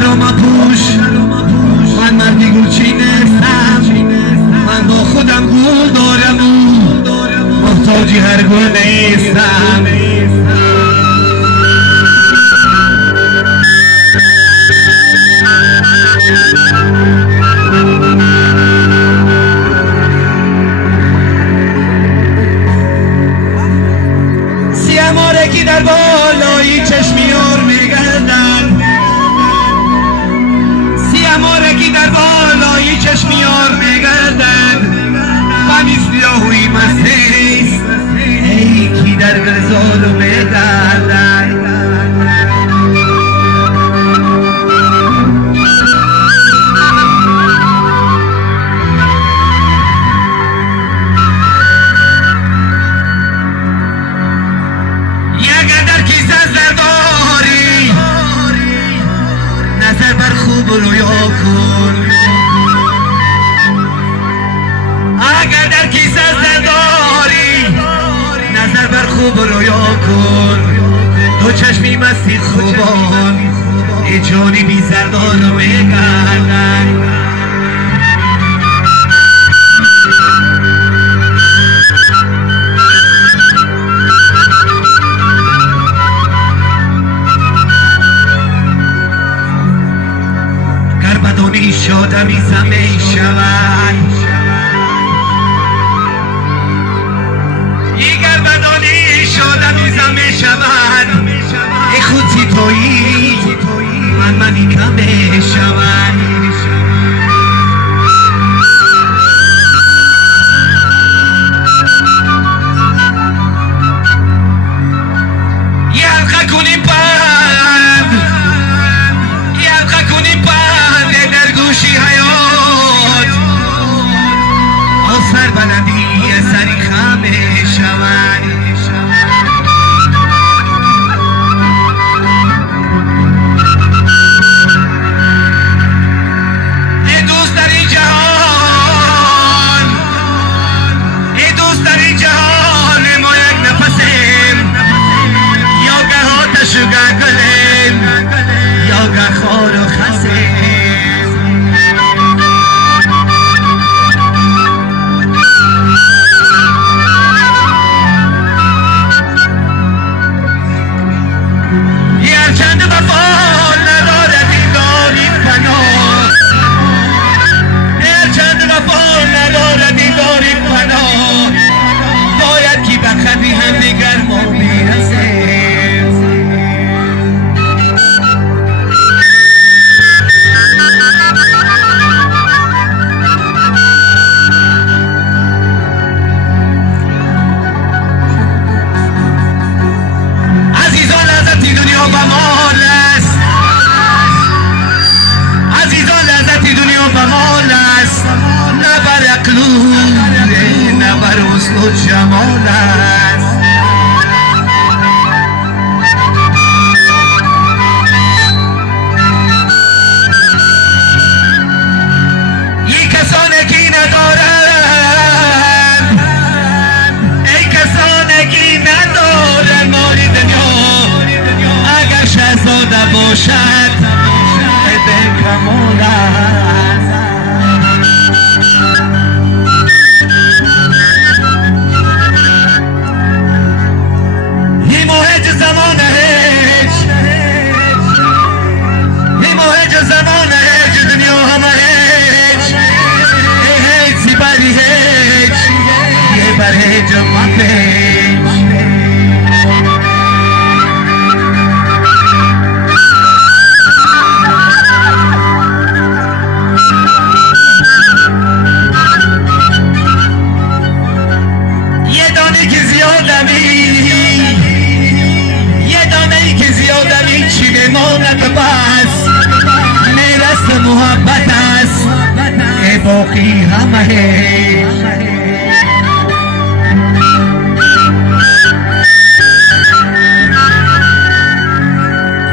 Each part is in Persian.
در و مپوش، من مردی گلچی نیستم، من با خودم گل دارم و محتاجی هر گل نیستم. سیامارکی در بالایی چشمیار میگردن، سیامارکی در بالایی چشمیار میگردن، همی سیاهوی مسیست ای کی در گرزالو میگردن. نظر بر خوب رویا کن، اگر در کیسه داری نظر بر خوب رویا کن. تو چشمی مستی خوبان ای جانی بی زردان رو میگردن. بدونی شادمی زمه شود، ایگر بدونی شادمی زمه شود، ای خودی تویی منی کمه شود. یه حلقه کنی بند، یه حلقه کنی بند در گوشی حیات، آسر بلندی سری خمه شود. ای دوست در این جهان، ای دوست در این جهان ما یک نفسیم، یا گه آتش و گه گلیم، یا گه خار و خسیم. چند وفا ندارد این داری پناه، چند وفا ندارد این داری پناه، باید کی بخدی هم دیگر ما میرسه. عزیزان لذتی دنیا و مال است، عزیزان لذتی دنیا و مال است، نه بر عقل نه بر حسن و جمال است. ای کسانی که ندارند، ای کسانی که ندارند مالی دنیا، اگر شهزاده باشد به کمال است. این موهج زمان هیچ، این موهج زمان هیچ، دنیا همه هیچ، ای هیچی بری هیچ، یه بر هیچ ما پیچ. محبت است که باقی همه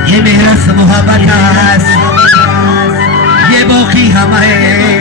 یه مهرس محبت است، یه باقی همه